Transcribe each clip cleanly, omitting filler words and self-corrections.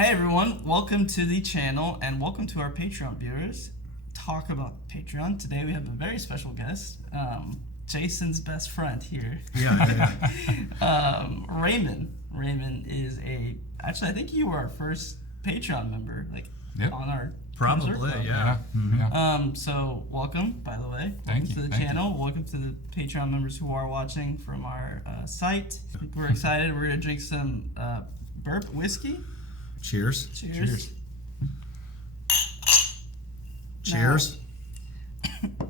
Hey everyone, welcome to the channel and welcome to our Patreon viewers. Talk about Patreon. Today we have a very special guest, Jason's best friend here. Raymond. Raymond is actually I think you were our first Patreon member, on our Probably, Connoisseur yeah. Mm-hmm. So welcome, by the way. Welcome to the channel. Welcome to the Patreon members who are watching from our site. We're excited. We're gonna drink some whiskey. Cheers. Cheers. Cheers.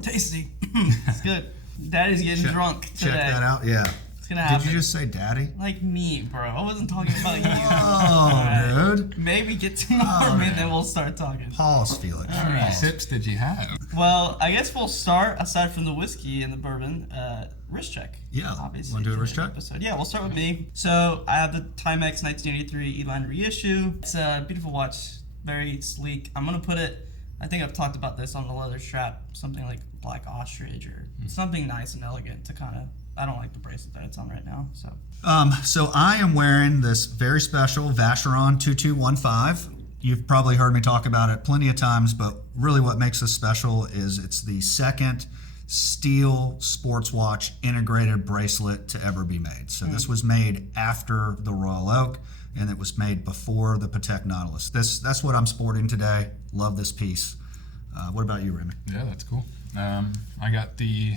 Tasty. It's good. Daddy's getting drunk today. Check that out. Yeah. It's gonna happen. Did you just say daddy? Like me, bro. I wasn't talking about you. Oh, dude. Maybe get to know me and then we'll start talking. Pause, Felix. How many sips did you have? Well, I guess we'll start, aside from the whiskey and the bourbon, wrist check. Yeah. Obviously. Want to do a wrist check? Episode. Yeah, we'll start with me. So I have the Timex 1983 E-Line reissue. It's a beautiful watch, very sleek. I'm going to put it, I think I've talked about this on the leather strap, something like black ostrich or something nice and elegant to kind of, I don't like the bracelet that it's on right now. So I am wearing this very special Vacheron 2215. You've probably heard me talk about it plenty of times, but really what makes this special is it's the second steel sports watch integrated bracelet to ever be made. So this was made after the Royal Oak, and it was made before the Patek Nautilus. That's what I'm sporting today. Love this piece. What about you, Raymond? Yeah, that's cool. I got the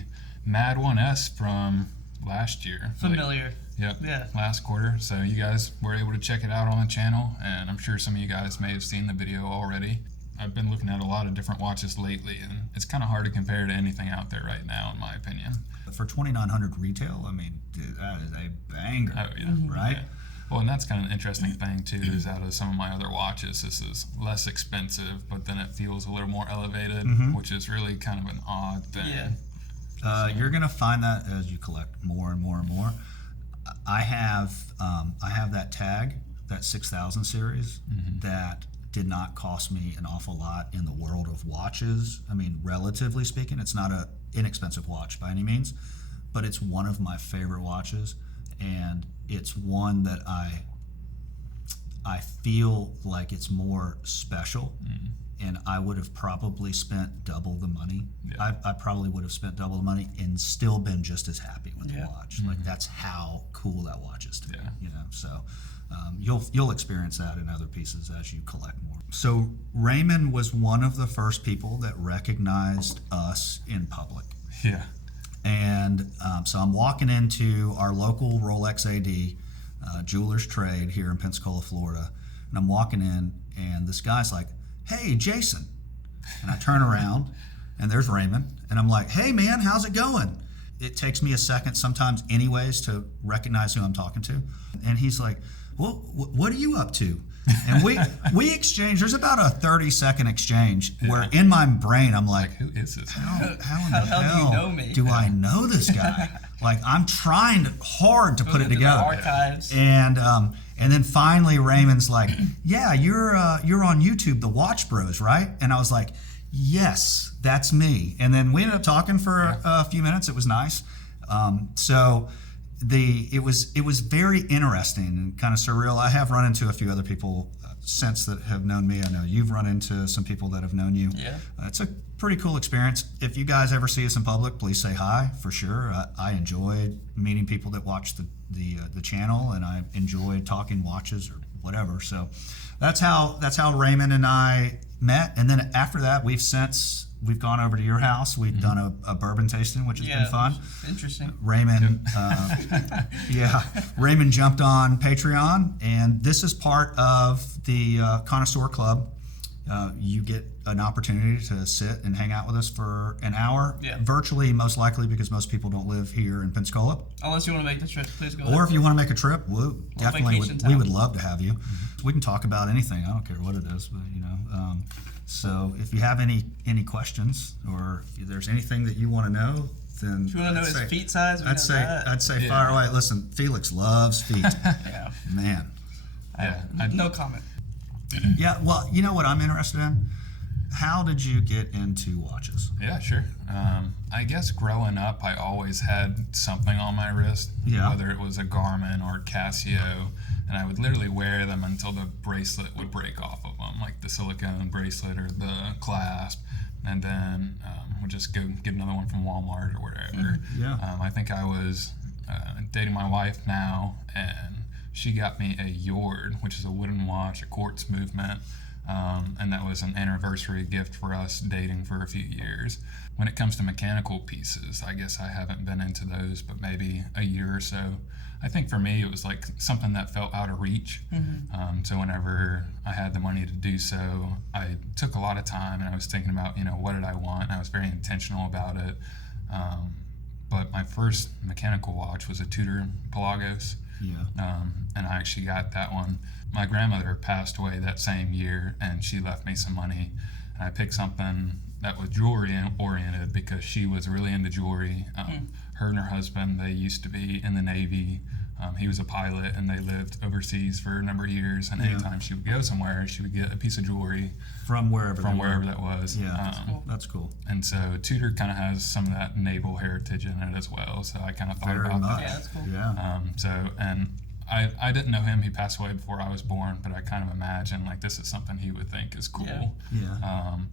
Mad 1S from last year. Familiar. Yep. Yeah. Last quarter. So you guys were able to check it out on the channel, and I'm sure some of you guys may have seen the video already. I've been looking at a lot of different watches lately, and it's kind of hard to compare to anything out there right now, in my opinion. For $2,900 retail, I mean, dude, that is a banger. Oh, yeah. Right? Yeah. Well, and that's kind of an interesting thing, too, is out of some of my other watches, this is less expensive, but then it feels a little more elevated, which is really kind of an odd thing. Yeah. You're gonna find that as you collect more and more and more. I have that tag, that 6000 series, that did not cost me an awful lot in the world of watches. I mean, relatively speaking, it's not an inexpensive watch by any means, but it's one of my favorite watches, and it's one that I feel like it's more special. And I would have probably spent double the money. Yeah. I probably would have spent double the money and still been just as happy with the watch. Like, that's how cool that watch is to me. You know, so you'll experience that in other pieces as you collect more. So Raymond was one of the first people that recognized us in public. Yeah. And so I'm walking into our local Rolex AD jeweler's trade here in Pensacola, Florida, and I'm walking in, and this guy's like, "Hey, Jason." And I turn around, and there's Raymond, and I'm like, "Hey, man, how's it going?" It takes me a second sometimes anyways to recognize who I'm talking to. And he's like, "Well, what are you up to?" And we exchange. There's about a 30-second exchange where in my brain I'm like, who is this? How in the hell do you know me? do I know this guy? Like, I'm trying hard to put it together. Archives. And then finally Raymond's like, "Yeah, you're on YouTube, The Watch Bros, right?" And I was like, "Yes, that's me." And then we ended up talking for a few minutes. It was nice. So it was very interesting and kind of surreal. I have run into a few other people since that have known me. I know you've run into some people that have known you. Yeah. It's a pretty cool experience. If you guys ever see us in public, please say hi, for sure. I enjoyed meeting people that watch the channel, and I enjoyed talking watches or whatever. So that's how Raymond and I met. And then after that, we've gone over to your house. We've done a bourbon tasting, which has been fun. Interesting. Raymond, Raymond jumped on Patreon, and this is part of the Connoisseur Club. You get an opportunity to sit and hang out with us for an hour, virtually, most likely, because most people don't live here in Pensacola. Unless you want to make the trip, please go. Or if you want to make a trip, we would love to have you. We can talk about anything. I don't care what it is, but so if you have any questions, or if there's anything that you want to know, then do you want to know his feet size? I'd say fire away. Listen, Felix loves feet. Man. No comment. Yeah, well, you know what I'm interested in? How did you get into watches? Yeah, sure. I guess growing up, I always had something on my wrist, whether it was a Garmin or Casio. and I would literally wear them until the bracelet would break off of them, like the silicone bracelet or the clasp, and then would just go get another one from Walmart or wherever. Yeah. I think I was dating my wife now, and she got me a Yord, which is a wooden watch, a quartz movement, and that was an anniversary gift for us dating for a few years. When it comes to mechanical pieces, I guess I haven't been into those, but maybe a year or so. I think for me, it was like something that felt out of reach. So whenever I had the money to do so, I took a lot of time and I was thinking about, what did I want? I was very intentional about it. But my first mechanical watch was a Tudor Pelagos. Yeah. And I actually got that one. My grandmother passed away that same year, and she left me some money. And I picked something that was jewelry oriented because she was really into jewelry. Her and her husband, they used to be in the Navy. He was a pilot, and they lived overseas for a number of years. And anytime she would go somewhere, she would get a piece of jewelry From wherever that was. Yeah, that's cool. And so Tudor kind of has some of that naval heritage in it as well. So I kind of thought Very about much. that. Yeah, that's cool. Yeah. I didn't know him. He passed away before I was born, but I kind of imagine like this is something he would think is cool,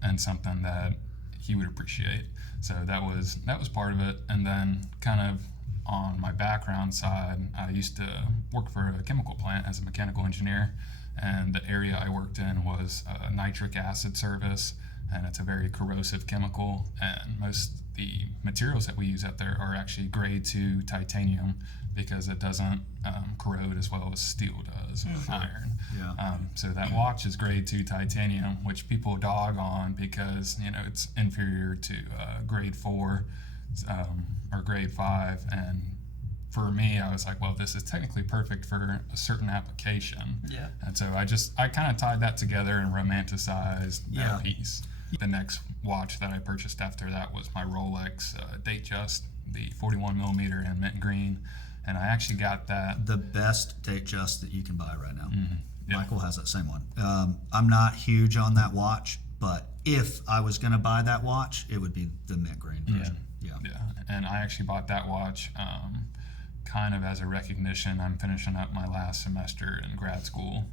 and something that he would appreciate. So that was part of it. And then kind of on my background side, I used to work for a chemical plant as a mechanical engineer, and the area I worked in was a nitric acid service, and it's a very corrosive chemical, and most the materials that we use out there are actually grade 2 titanium because it doesn't corrode as well as steel does or iron. Yeah. So that watch is grade 2 titanium, which people dog on because it's inferior to grade 4 or grade 5. And for me, I was like, well, this is technically perfect for a certain application. Yeah. And so I kind of tied that together and romanticized that piece. The next watch that I purchased after that was my Rolex Datejust, the 41 millimeter in mint green. And I actually got that. The best Datejust that you can buy right now. Yeah. Michael has that same one. I'm not huge on that watch, but if I was going to buy that watch, it would be the mint green version. Yeah. And I actually bought that watch kind of as a recognition. I'm finishing up my last semester in grad school,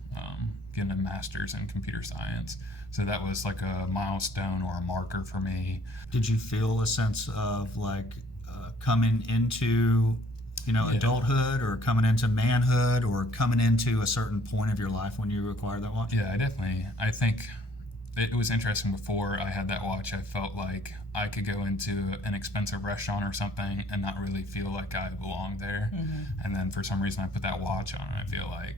getting a master's in computer science. So that was like a milestone or a marker for me. Did you feel a sense of like coming into adulthood, or coming into manhood, or coming into a certain point of your life when you acquired that watch? Yeah, I think it was interesting. Before I had that watch, I felt like I could go into an expensive restaurant or something and not really feel like I belonged there. And then for some reason I put that watch on and I feel like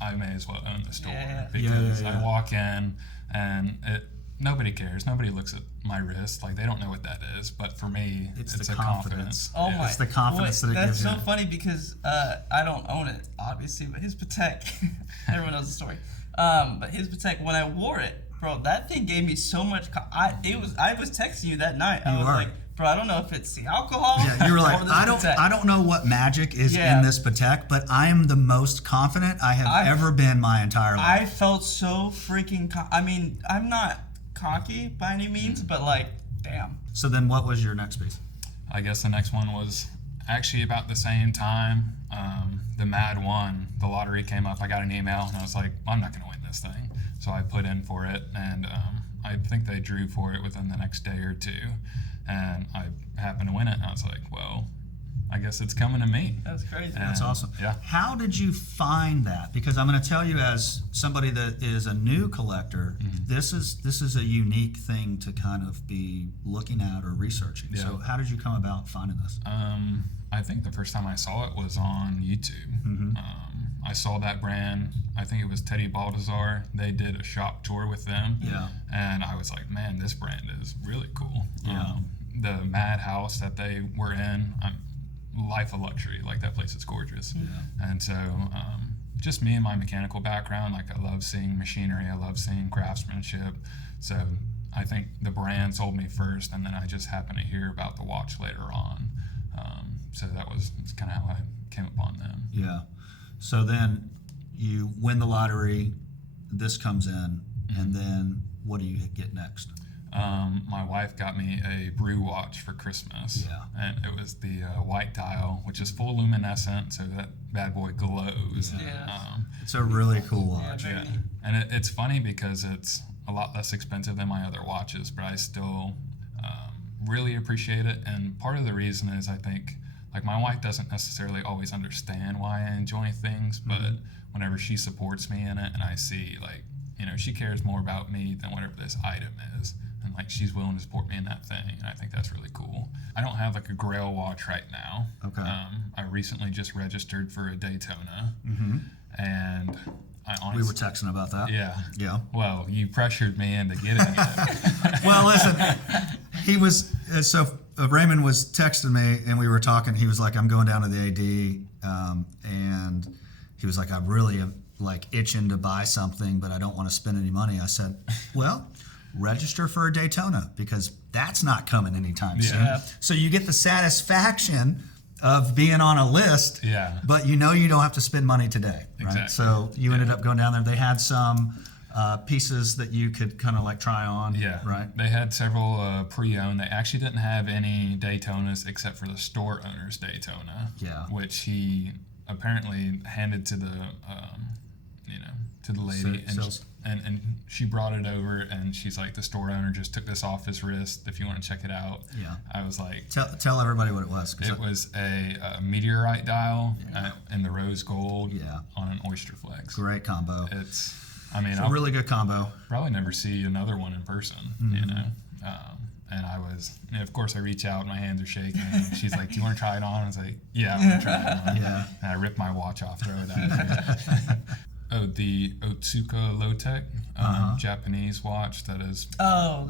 I may as well own the store. Because I walk in and nobody cares. Nobody looks at my wrist. Like, they don't know what that is. But for me, it's the a confidence. Oh my! It's the confidence that it gives you. That's so funny because I don't own it, obviously, but his Patek, everyone knows the story. But his Patek, when I wore it, bro, that thing gave me so much. I was texting you that night. I was like, bro, I don't know if it's the alcohol. Yeah, you were like, or this Patek. I don't know what magic is in this Patek, but I am the most confident I have ever been my entire life. I felt so freaking. I mean, I'm not cocky by any means, but like, damn. So then, what was your next piece? I guess the next one was actually about the same time. The Mad One, the lottery came up. I got an email and I was like, I'm not going to win this thing. So I put in for it, and I think they drew for it within the next day or two. And I happened to win it, and I was like, well, I guess it's coming to me. That's crazy. That's awesome. Yeah. How did you find that? Because I'm going to tell you, as somebody that is a new collector, this is a unique thing to kind of be looking at or researching. Yeah. So how did you come about finding this? I think the first time I saw it was on YouTube. I saw that brand. I think it was Teddy Baltazar. They did a shop tour with them. Yeah. And I was like, man, this brand is really cool. Yeah. The madhouse that they were in, life of luxury. Like, that place is gorgeous. Yeah. And so just me and my mechanical background, like, I love seeing machinery. I love seeing craftsmanship. So I think the brand sold me first, and then I just happened to hear about the watch later on. So that's kind of how I came upon them. Yeah. So then you win the lottery, this comes in, and then what do you get next? My wife got me a brew watch for Christmas. Yeah. And it was the white dial, which is full luminescent, so that bad boy glows. Yeah. It's a really cool Yeah, watch. very Yeah. neat. And it's funny because it's a lot less expensive than my other watches, but I still really appreciate it. And part of the reason is I think, like, my wife doesn't necessarily always understand why I enjoy things, but whenever she supports me in it and I see, like, you know, she cares more about me than whatever this item is. And, like, she's willing to support me in that thing. And I think that's really cool. I don't have, like, a Grail watch right now. Okay. I recently just registered for a Daytona. And I honestly... We were texting about that. Yeah. Yeah. Well, you pressured me into getting it. Well, listen, he was, Raymond was texting me and we were talking. He was like, I'm going down to the AD. And he was like, I really am like itching to buy something, but I don't want to spend any money. I said, well, register for a Daytona because that's not coming anytime soon. Yeah. So you get the satisfaction of being on a list, Yeah. but you know you don't have to spend money today, right? Exactly. So you ended up going down there. They had some pieces that you could kind of like try on, Yeah. right? They had several pre-owned. They actually didn't have any Daytonas except for the store owner's Daytona. Yeah. Which he apparently handed to the, to the lady. Sales. And she brought it over and she's like, the store owner just took this off his wrist if you want to check it out. Yeah. I was like... Tell everybody what it was. It was a meteorite dial in the rose gold Yeah. on an oyster flex. Great combo. It's, I mean, It's a I'll really good combo. probably never see another one in person, you know. And I was, and of course, I reach out, my hands are shaking. And she's like, "Do you want to try it on?" I was like, "Yeah, I want to try it on." Yeah. And I ripped my watch off, throw it at her. Oh, the Otsuka Low-Tech Japanese watch that is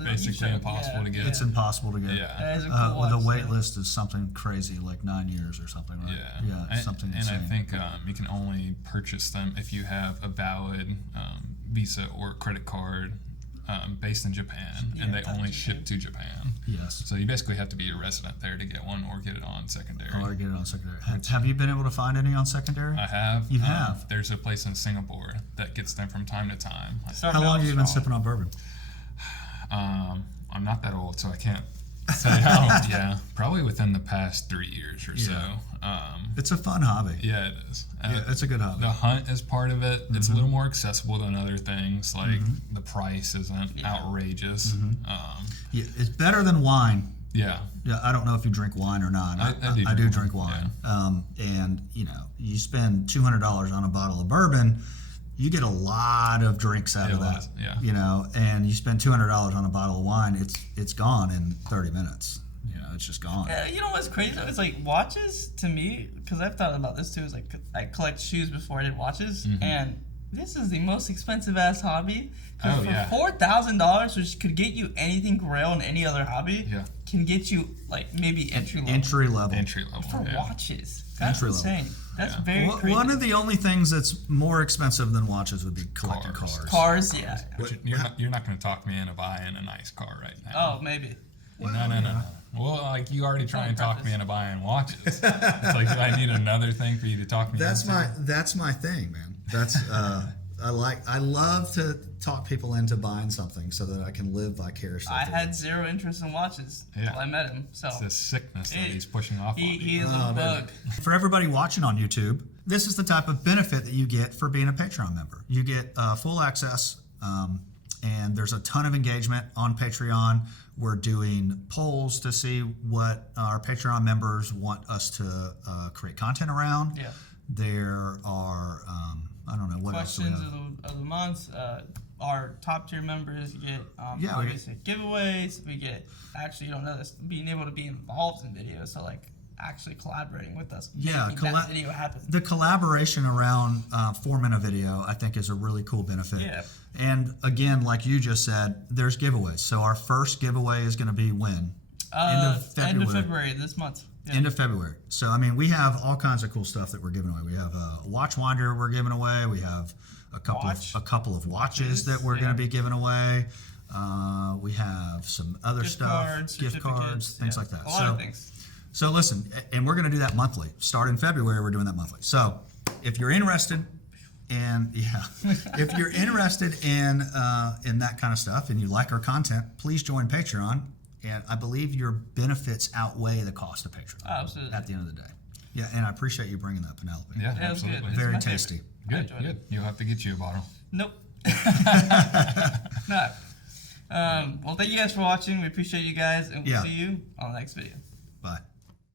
basically impossible to get. It's impossible to get. Yeah. That is a cool Well, the watch, wait yeah. list is something crazy, like 9 years or something, right? Yeah. Yeah, something and insane. I think you can only purchase them if you have a valid Visa or credit card based in Japan, and they only ship to Japan. Yes. So you basically have to be a resident there to get one or get it on secondary. Or get it on secondary. Have you been able to find any on secondary? I have. You have? There's a place in Singapore that gets them from time to time. How long have you been sipping on bourbon? I'm not that old, so I can't say how. Yeah, probably within the past 3 years or so. It's a fun hobby. Yeah, it is. Yeah, it's a good hobby. The hunt is part of it. It's a little more accessible than other things. Like the price isn't outrageous. Yeah, it's better than wine. Yeah. Yeah, I don't know if you drink wine or not. I do drink wine. And you know, you spend $200 on a bottle of bourbon, you get a lot of drinks out of that. Yeah. You know, and you spend $200 on a bottle of wine, it's gone in 30 minutes. You know, it's just gone. You know what's crazy? It's like watches to me, because I've thought about this too. Is like I collect shoes before I did watches, and this is the most expensive ass hobby. Oh, for yeah. $4,000, which could get you anything Grail in any other hobby, can get you like maybe entry level. Entry level. Entry level. For watches. That's Entry level. insane. That's very crazy. One of the only things that's more expensive than watches would be collecting cars. Cars, yeah. You're not going to talk me into buying a nice car right now. Oh, maybe. No. Well, like, you already try and talk me into buying watches. It's like, do I need another thing for you to talk me into? That's my thing, man. That's I love to talk people into buying something so that I can live vicariously. I had zero interest in watches until I met him. So it's this sickness that he's pushing off on me. He is a bug. For everybody watching on YouTube, this is the type of benefit that you get for being a Patreon member. You get full access, and there's a ton of engagement on Patreon. We're doing polls to see what our Patreon members want us to create content around. Yeah. There are, I don't know, what Questions else do we have? of the month. Our top tier members get giveaways. We get, actually, you don't know this, being able to be involved in videos. So like actually collaborating with us. Yeah, making that video happen. The collaboration around forming a video, I think, is a really cool benefit. Yeah. And again, like you just said, there's giveaways. So our first giveaway is going to be when? End of February this month. Yeah. End of February. So, I mean, we have all kinds of cool stuff that we're giving away. We have a watch winder we're giving away. We have a couple of watches that we're going to be giving away. We have some other gift cards, things like that. A lot of things. So listen, and we're going to do that monthly. Starting February, we're doing that monthly. So if you're interested, And yeah, if you're interested in that kind of stuff and you like our content, please join Patreon. And I believe your benefits outweigh the cost of Patreon. Absolutely. At the end of the day. Yeah, and I appreciate you bringing that, Penelope. Yeah, Yeah, it was good. absolutely. It's Very my tasty. favorite. Good, good. You'll have to get you a bottle. Nope. No. Well, thank you guys for watching. We appreciate you guys, and we'll Yeah. see you on the next video. Bye.